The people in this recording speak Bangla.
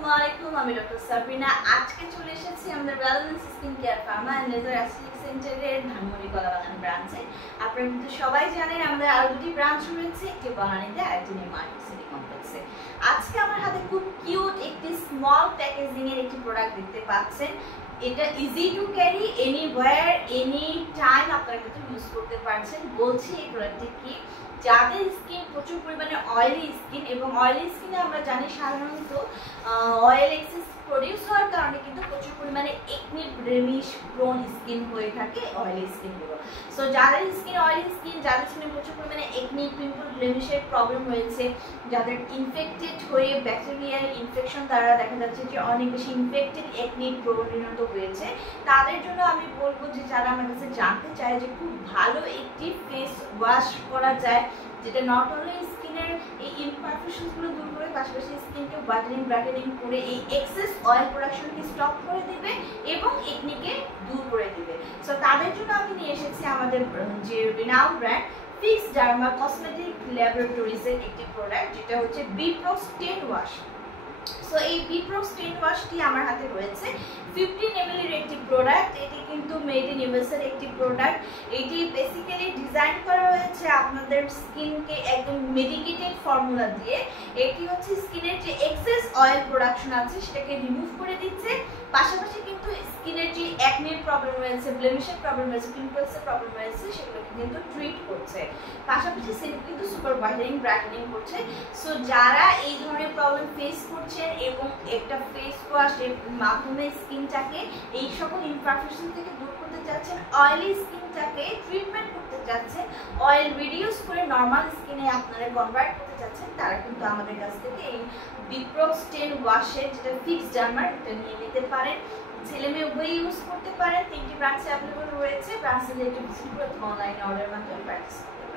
আসসালামু আলাইকুম, আমি ডক্টর সাবরিনা। আজকে চলে এসেছি আমাদের wellness skin care pharma and laser aesthetic সেন্টারের ধানমন্ডি কলাবাগান ব্রাঞ্চে। আপনারা কিন্তু সবাই জানেন আমাদের আরো দুটি ব্রাঞ্চ রয়েছে, একটি বনানীতে আর একটি নিউ মার্কেট সিটি কমপ্লেক্সে। আজকে আমার হাতে খুব কিউট একটি স্মল প্যাকেজিং এর একটি প্রোডাক্ট দেখতে পাচ্ছেন। এটা easy to carry, anywhere any time আপনারা কিন্তু ইউজ করতে পারছেন। বলছি এই প্রোডাক্টটি কি, যাদের স্কিন প্রচুর পরিমাণে অয়েলি স্কিন, এবং অয়েলি স্কিনে আমরা জানি সাধারণত অয়েল এক্সেস প্রডিউস হওয়ার কারণে কিন্তু প্রচুর পরিমাণে একনি ব্লেমিশ প্রোন স্কিন হয়ে থাকে অয়েলি স্কিনগুলো। সো যাদের স্কিন অয়েলি স্কিন, যাদের স্কিনে প্রচুর পরিমাণে একনি পিম্পল ব্লেমিশের প্রবলেম হয়েছে, যাদের ইনফেক্টেড হয়ে ব্যাকটেরিয়াল ইনফেকশন দ্বারা দেখা যাচ্ছে যে অনেক বেশি ইনফেক্টেড একনি পরিণত হয়েছে, তাদের জন্য আমি বলবো যে যারা আমার কাছে জানতে চায় যে খুব ভালো একটি ফেস ওয়াশ করা যায় যেটা নট অনলি স্কিনের এই ইমপারফেকশনসগুলো দূর করে, পাশাপাশি স্কিনকে ব্রাইটেনিং করে এই এক্সেস অয়েল প্রোডাকশনকে স্টপ করে দিবে এবং একনিকে দূর করে দিবে। সো তাদের জন্য আমি নিয়ে এসেছি আমাদের যে renowned brand Fix Derma cosmetic ল্যাবরেটরিজের একটি প্রোডাক্ট, যেটা হচ্ছে বিপ্রক্স 10 ওয়াশ। সো এই বিপ্রক্স 10 ওয়াশটি আমার হাতে রয়েছে 15 ml এর একটি প্রোডাক্ট। এটি কিন্তু মেড ইন ইউএস এর একটি প্রোডাক্ট। এটি বেসিক্যালি ডিজাইন করা হয়েছে আপনাদের স্কিনকে একদম মেডিকেটেড ফর্মুলা দিয়ে। এটি হচ্ছে স্কিনের যে এক্সেস অয়েল প্রোডাকশন আছে সেটাকে রিমুভ করে দিচ্ছে, পাশাপাশি কিন্তু স্কিনের যে অ্যাকনির প্রবলেম রয়েছে, ব্লেমিশের প্রবলেম রয়েছে, পিম্পলসের প্রবলেম রয়েছে সেগুলোকে কিন্তু ট্রিট করছে, পাশাপাশি সেটা কিন্তু সুপার ব্রাইটেনিং করছে। সো যারা এই ধরনের প্রবলেম ফেস করছেন এবং একটা ফেস ওয়াশের মাধ্যমে স্কিনটাকে এই সকল ইমপারফেকশন থেকে দূর করতে চাচ্ছেন, অয়েলি স্কিনটাকে ট্রিটমেন্ট করতে চাচ্ছেন, অয়েল রিডিউস করে নর্মাল স্কিনে আপনারা কনভার্ট করতে চাচ্ছেন, তারা কিন্তু আমাদের কাছ থেকে এই বিপ্রক্স 10 ওয়াশের যেটা ফিক্স ডার্মার এটা নিয়ে নিতে পারেন। ছেলে মেয়ে উভয়ই ইউজ করতে পারেন। 3টি ব্রাঞ্চে অ্যাভেলেবল রয়েছে। ব্রাঞ্চে একটু ভিজিট করে অনলাইনে অর্ডার মাধ্যমে পারচেজ করতে পারেন।